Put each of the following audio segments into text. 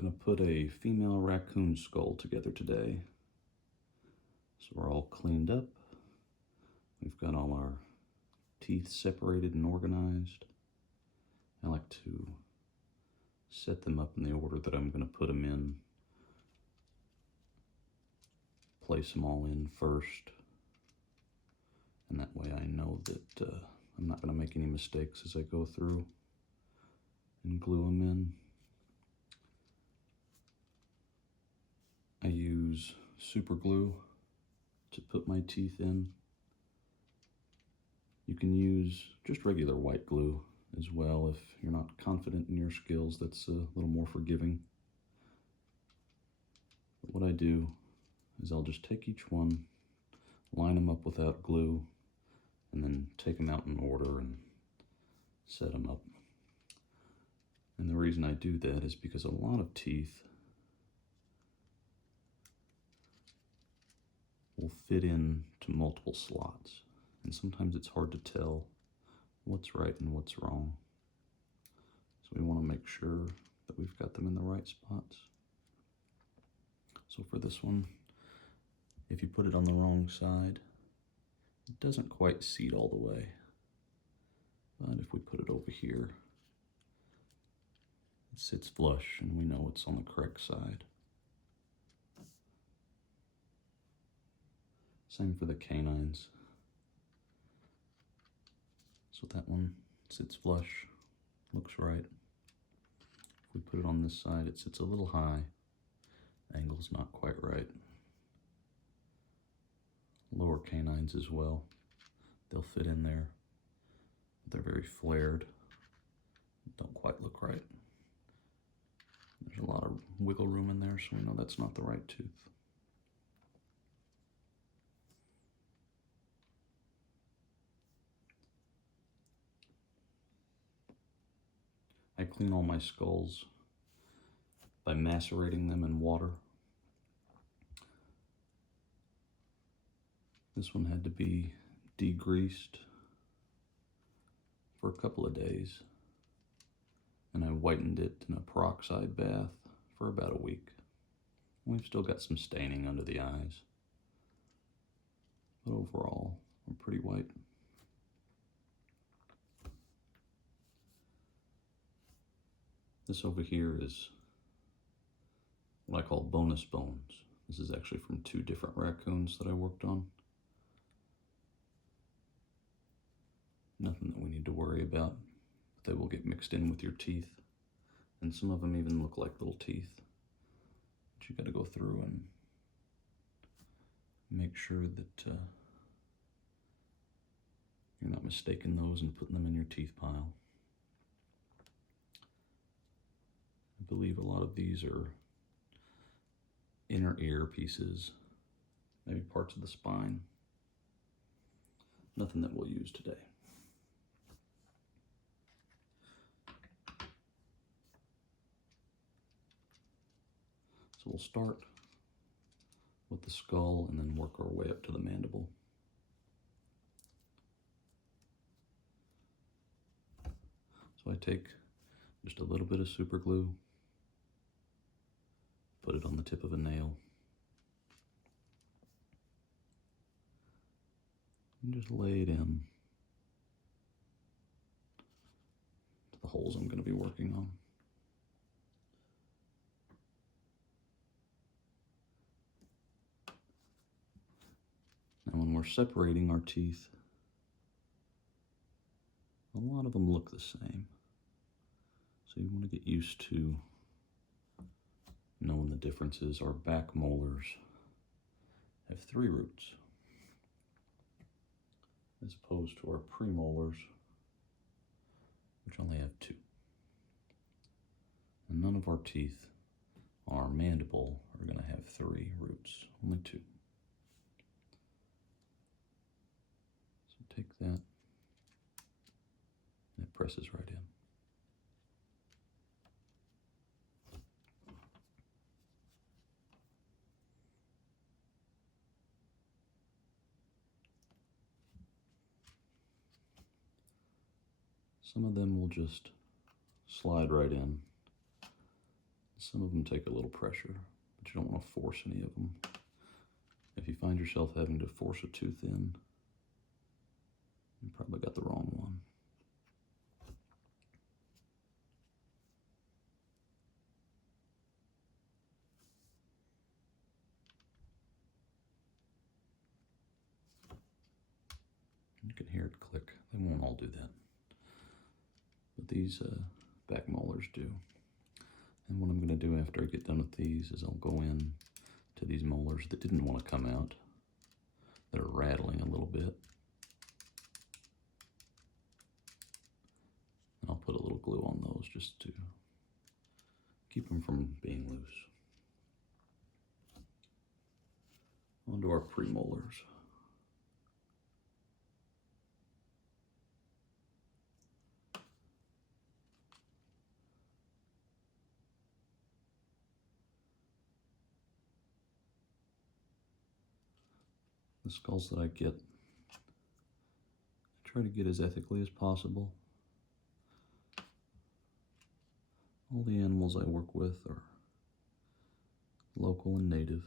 Gonna put a female raccoon skull together today. So we're all cleaned up. We've got all our teeth separated and organized. I like to set them up in the order that I'm gonna put them in. Place them all in first. And that way I know that I'm not gonna make any mistakes as I go through and glue them in. I use super glue to put my teeth in. You can use just regular white glue as well if you're not confident in your skills. That's a little more forgiving. But what I do is I'll just take each one, line them up without glue, and then take them out in order and set them up. And the reason I do that is because a lot of teeth will fit in to multiple slots, and sometimes it's hard to tell what's right and what's wrong. So we want to make sure that we've got them in the right spots. So for this one, if you put it on the wrong side, it doesn't quite seat all the way. But if we put it over here, it sits flush and we know it's on the correct side. Same for the canines. So that one sits flush, looks right. If we put it on this side, it sits a little high. Angle's not quite right. Lower canines as well. They'll fit in there. They're very flared. Don't quite look right. There's a lot of wiggle room in there, so we know that's not the right tooth. I clean all my skulls by macerating them in water. This one had to be degreased for a couple of days, and I whitened it in a peroxide bath for about a week. We've still got some staining under the eyes, but overall, we're pretty white. This over here is what I call bonus bones. This is actually from 2 different raccoons that I worked on. Nothing that we need to worry about. They will get mixed in with your teeth, and some of them even look like little teeth. But you got to go through and make sure that you're not mistaking those and putting them in your teeth pile. I believe a lot of these are inner ear pieces, maybe parts of the spine. Nothing that we'll use today. So we'll start with the skull and then work our way up to the mandible. So I take just a little bit of super glue, put it on the tip of a nail, and just lay it in to the holes I'm going to be working on. Now when we're separating our teeth, a lot of them look the same. So you want to get used to knowing the differences. Our back molars have 3 roots, as opposed to our premolars, which only have 2. And none of our teeth on our mandible are going to have 3 roots, only 2. So take that, and it presses right in. Some of them will just slide right in. Some of them take a little pressure, but you don't want to force any of them. If you find yourself having to force a tooth in, you probably got the wrong one. You can hear it click. They won't all do that. But these back molars do. And what I'm going to do after I get done with these is I'll go in to these molars that didn't want to come out, that are rattling a little bit. And I'll put a little glue on those just to keep them from being loose. Onto our premolars. The skulls that I get, I try to get as ethically as possible. All the animals I work with are local and native,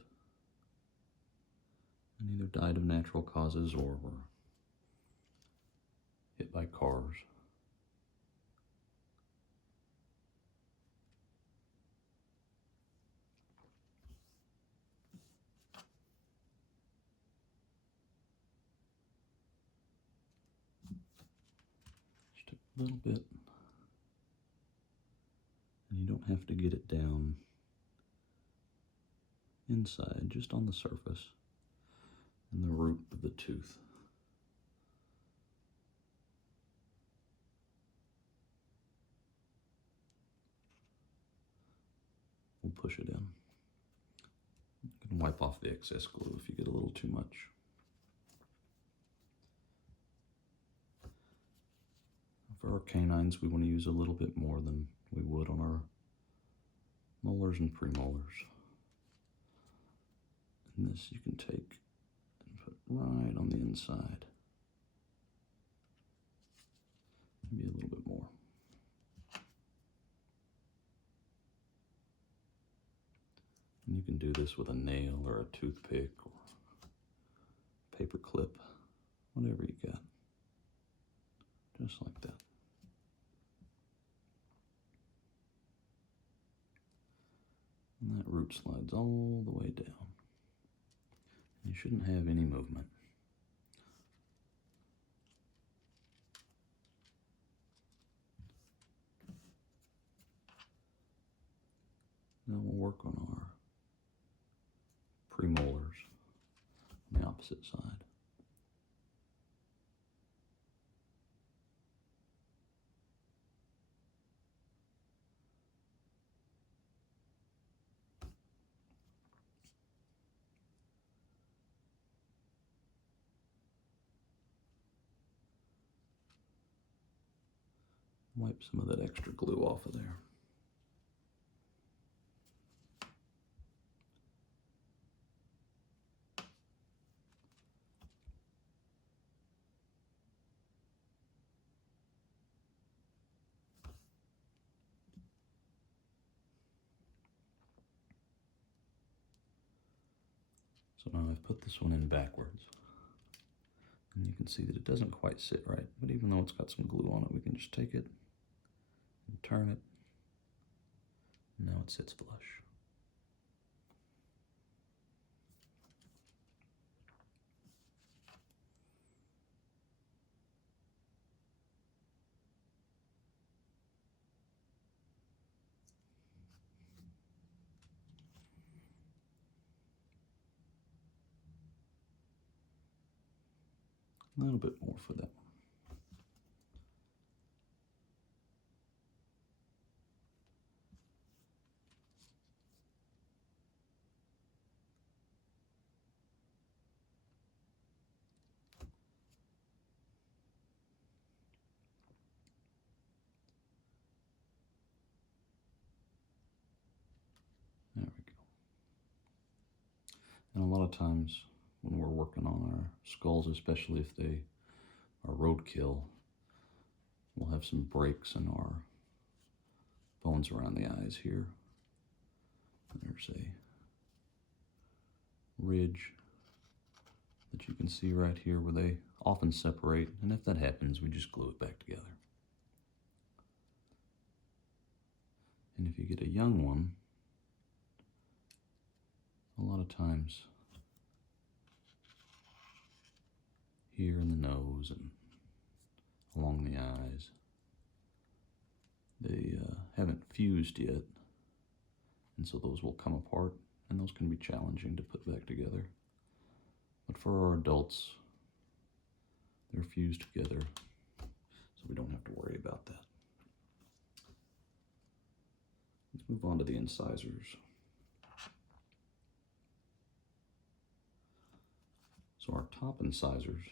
and either died of natural causes or were hit by cars. Just a little bit, and you don't have to get it down inside, just on the surface and the root of the tooth. We'll push it in. You can wipe off the excess glue if you get a little too much. For our canines, we want to use a little bit more than we would on our molars and premolars. And this you can take and put right on the inside. Maybe a little bit more. And you can do this with a nail or a toothpick or paper clip, whatever you got. Just like that. And that root slides all the way down. You shouldn't have any movement. Now we'll work on our premolars on the opposite side. Wipe some of that extra glue off of there. So now I've put this one in backwards. And you can see that it doesn't quite sit right, but even though it's got some glue on it, we can just take it and turn it. And now it sits flush. A little bit more for that one. There we go. And a lot of times when we're working on our skulls, especially if they are roadkill, we'll have some breaks in our bones around the eyes here. There's a ridge that you can see right here where they often separate, and if that happens, we just glue it back together. And if you get a young one, a lot of times here in the nose and along the eyes, they haven't fused yet, and so those will come apart, and those can be challenging to put back together. But for our adults, they're fused together, so we don't have to worry about that. Let's move on to the incisors. So our top incisors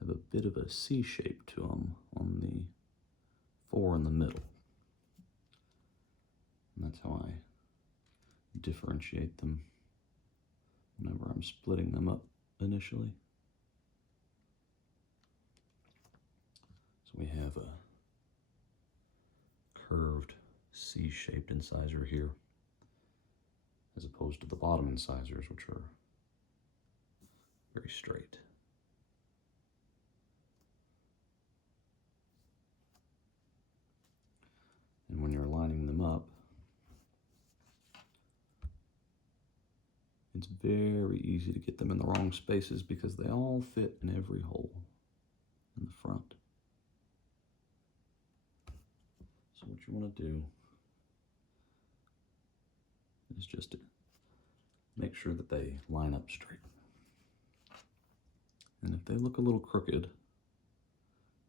have a bit of a C shape to them on the 4 in the middle. And that's how I differentiate them whenever I'm splitting them up initially. So we have a curved C-shaped incisor here, as opposed to the bottom incisors, which are very straight. And when you're lining them up, it's very easy to get them in the wrong spaces because they all fit in every hole in the front. So what you want to do is just to make sure that they line up straight. And if they look a little crooked,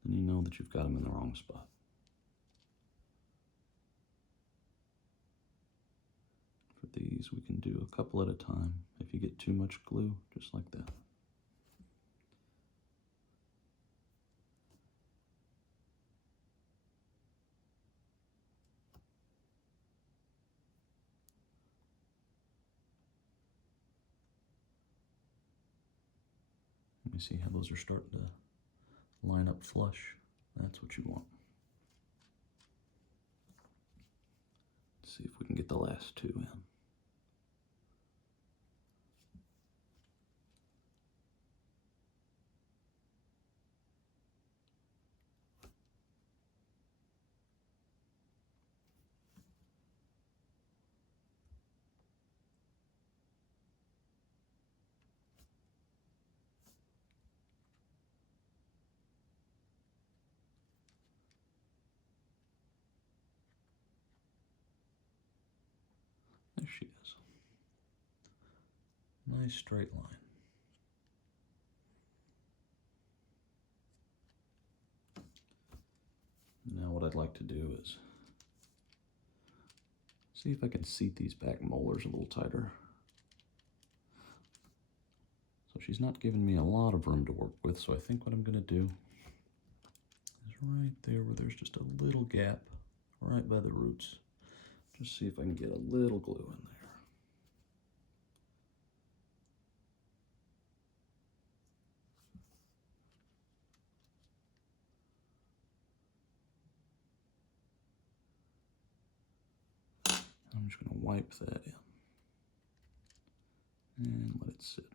then you know that you've got them in the wrong spot. For these, we can do a couple at a time. If you get too much glue, just like that. Let me see how those are starting to line up flush. That's what you want. Let's see if we can get the last 2 in. There she is. Nice straight line. Now what I'd like to do is see if I can seat these back molars a little tighter. So she's not giving me a lot of room to work with, so I think what I'm going to do is right there where there's just a little gap right by the roots. Just see if I can get a little glue in there. I'm just going to wipe that in and let it sit.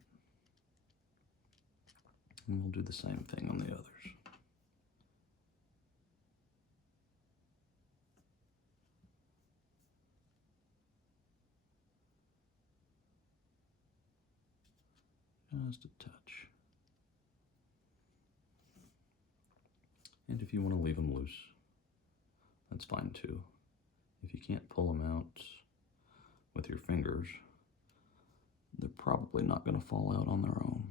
And we'll do the same thing on the others. Just a touch. And if you want to leave them loose, that's fine too. If you can't pull them out with your fingers, they're probably not going to fall out on their own.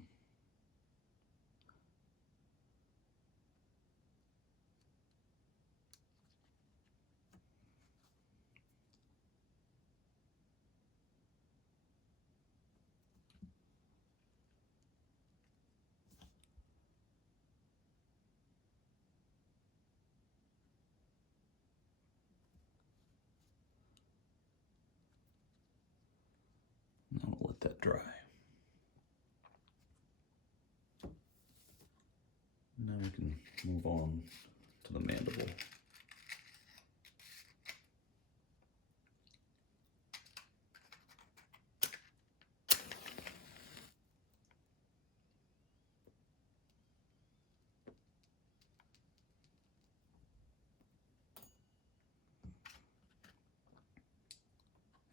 Now we'll let that dry. Now we can move on to the mandible.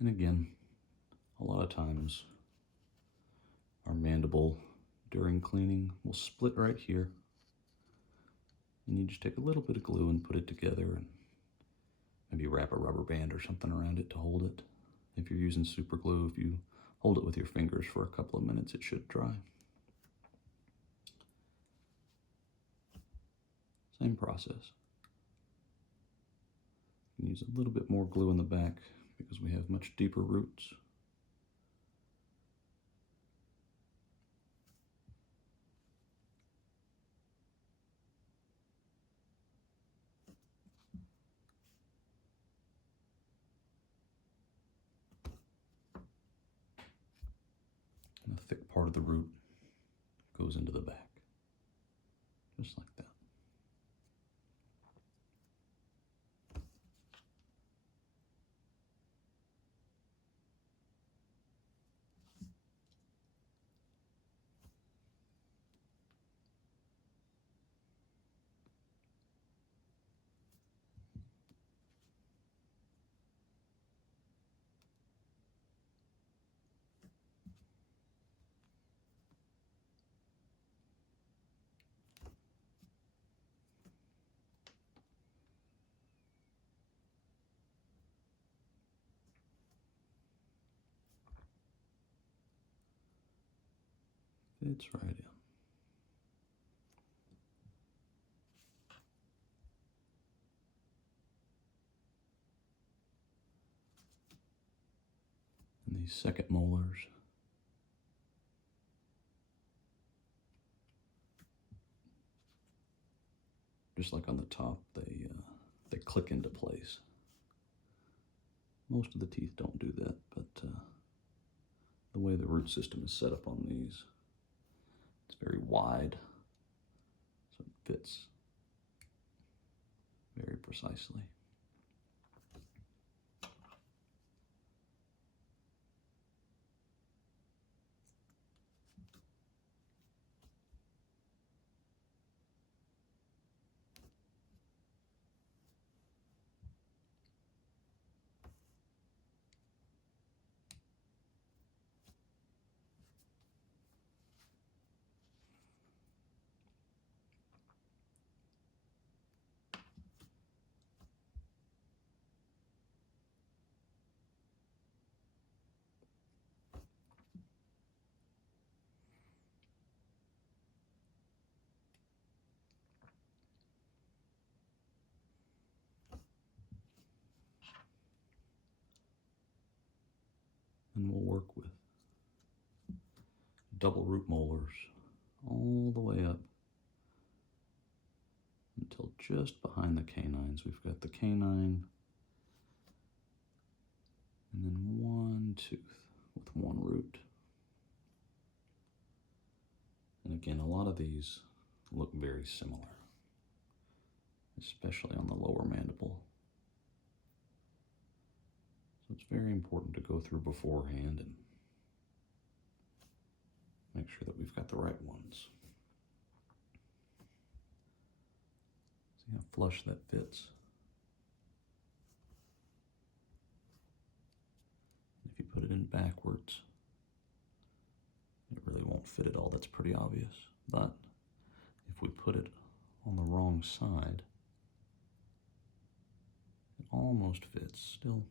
And again, a lot of times our mandible during cleaning will split right here. And you just take a little bit of glue and put it together and maybe wrap a rubber band or something around it to hold it. If you're using super glue, if you hold it with your fingers for a couple of minutes, it should dry. Same process. You can use a little bit more glue in the back because we have much deeper roots. And the thick part of the root goes into the back, just like that. Fits right in. And these second molars, just like on the top, they click into place. Most of the teeth don't do that, but the way the root system is set up on these, it's very wide, so it fits very precisely. And we'll work with double root molars all the way up until just behind the canines. We've got the canine and then one tooth with one root. And again, a lot of these look very similar, especially on the lower mandible. So it's very important to go through beforehand and make sure that we've got the right ones. See how flush that fits? If you put it in backwards, it really won't fit at all. That's pretty obvious. But if we put it on the wrong side, it almost fits. Still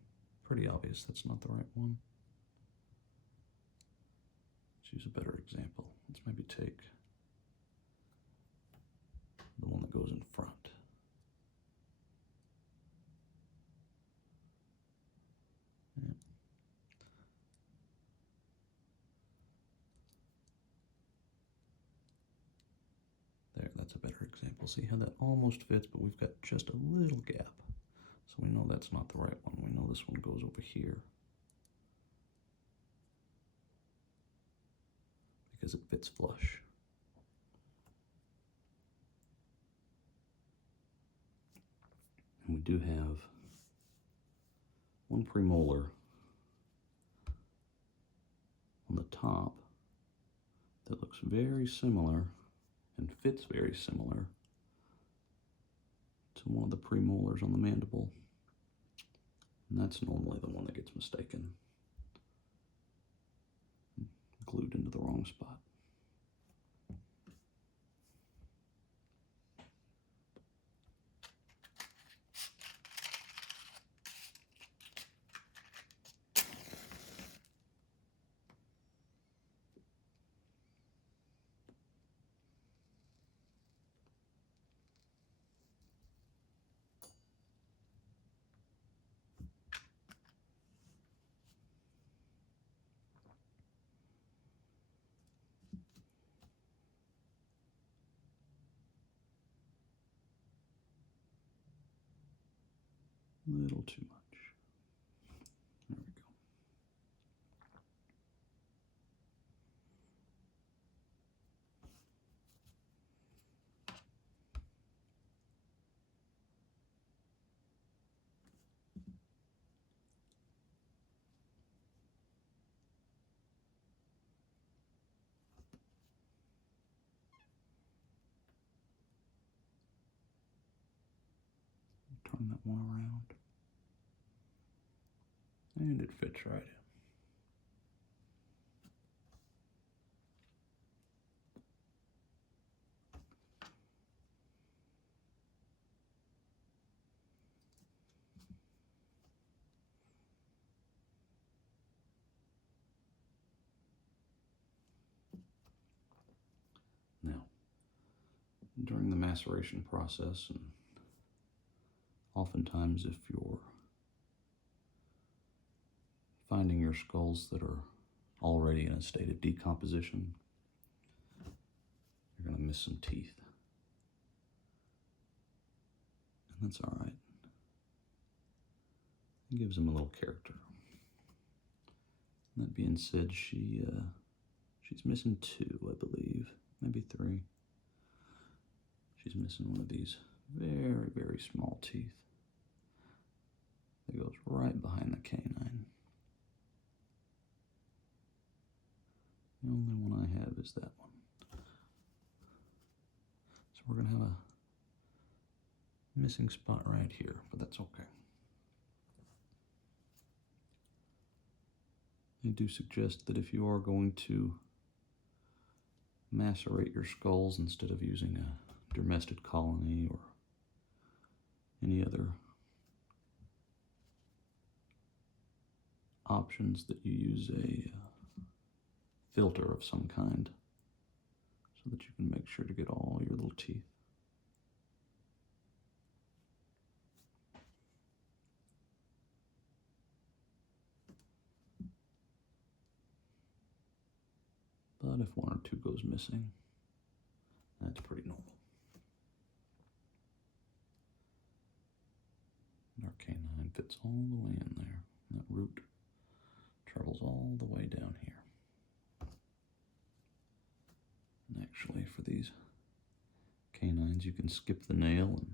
pretty obvious that's not the right one. Let's use a better example. Let's maybe take the one that goes in front. Yeah. There, that's a better example. See how that almost fits, but we've got just a little gap. So we know that's not the right one. We know this one goes over here because it fits flush. And we do have one premolar on the top that looks very similar and fits very similar to one of the premolars on the mandible. And that's normally the one that gets mistaken, glued into the wrong spot. A little too much. There we go. Turn that one around. And it fits right in. Now, during the maceration process, and oftentimes if you're finding your skulls that are already in a state of decomposition, you're going to miss some teeth. And that's all right. It gives them a little character. And that being said, she's missing 2, I believe, maybe 3. She's missing one of these very, very small teeth that goes right behind the canine. The only one I have is that one. So we're going to have a missing spot right here, but that's okay. I do suggest that if you are going to macerate your skulls instead of using a dermestid colony or any other options, that you use a filter of some kind so that you can make sure to get all your little teeth. But if 1 or 2 goes missing, that's pretty normal. And our canine fits all the way in there. That root travels all the way down here. And actually, for these canines, you can skip the nail and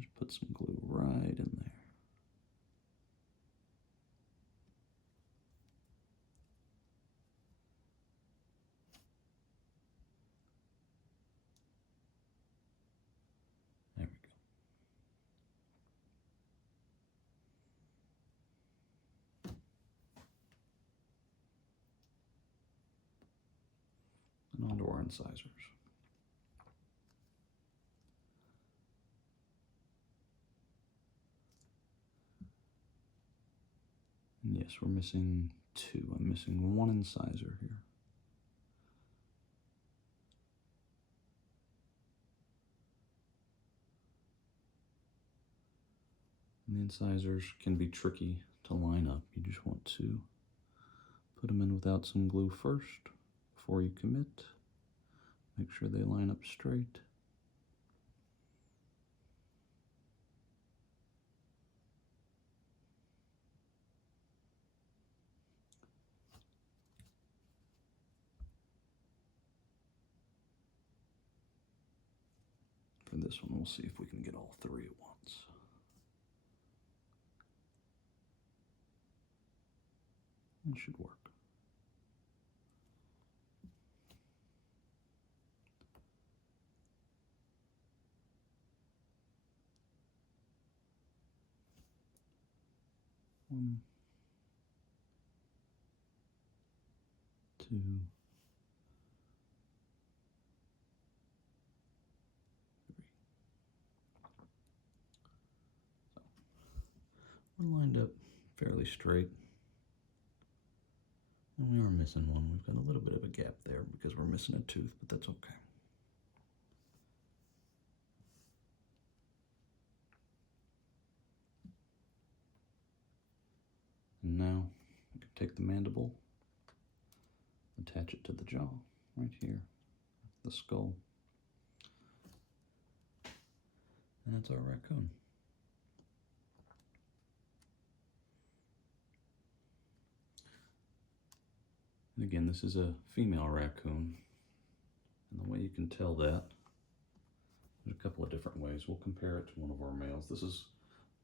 just put some glue right in there. There we go. And onto our incisors. And yes, we're missing 2. I'm missing 1 incisor here. And the incisors can be tricky to line up. You just want to put them in without some glue first before you commit. Make sure they line up straight. For this one, we'll see if we can get all 3 at once. It should work. 1, 2, 3. We're lined up fairly straight. And we are missing one. We've got a little bit of a gap there because we're missing a tooth, but that's okay. And now we can take the mandible, attach it to the jaw right here, the skull. And that's our raccoon. And again, this is a female raccoon. And the way you can tell that, there's a couple of different ways. We'll compare it to one of our males. This is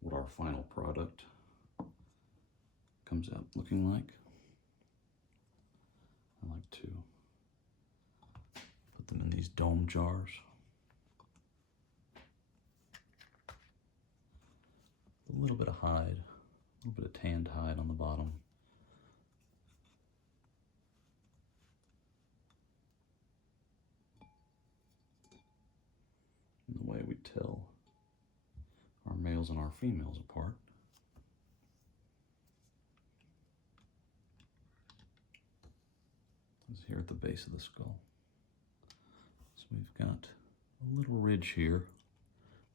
what our final product comes out looking like. I like to put them in these dome jars. A little bit of hide, a little bit of tanned hide on the bottom. And the way we tell our males and our females apart. Is here at the base of the skull. So we've got a little ridge here.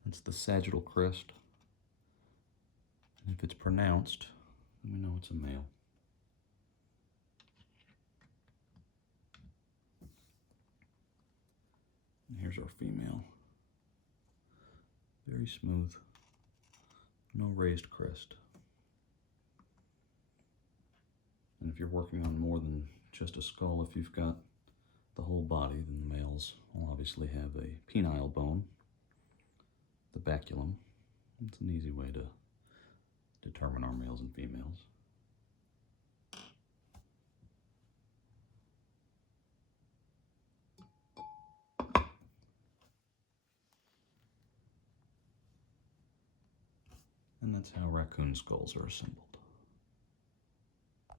That's the sagittal crest. And if it's pronounced, then we know it's a male. And here's our female. Very smooth, no raised crest. And if you're working on more than just a skull, if you've got the whole body, then the males will obviously have a penile bone, the baculum. It's an easy way to determine our males and females. And that's how raccoon skulls are assembled.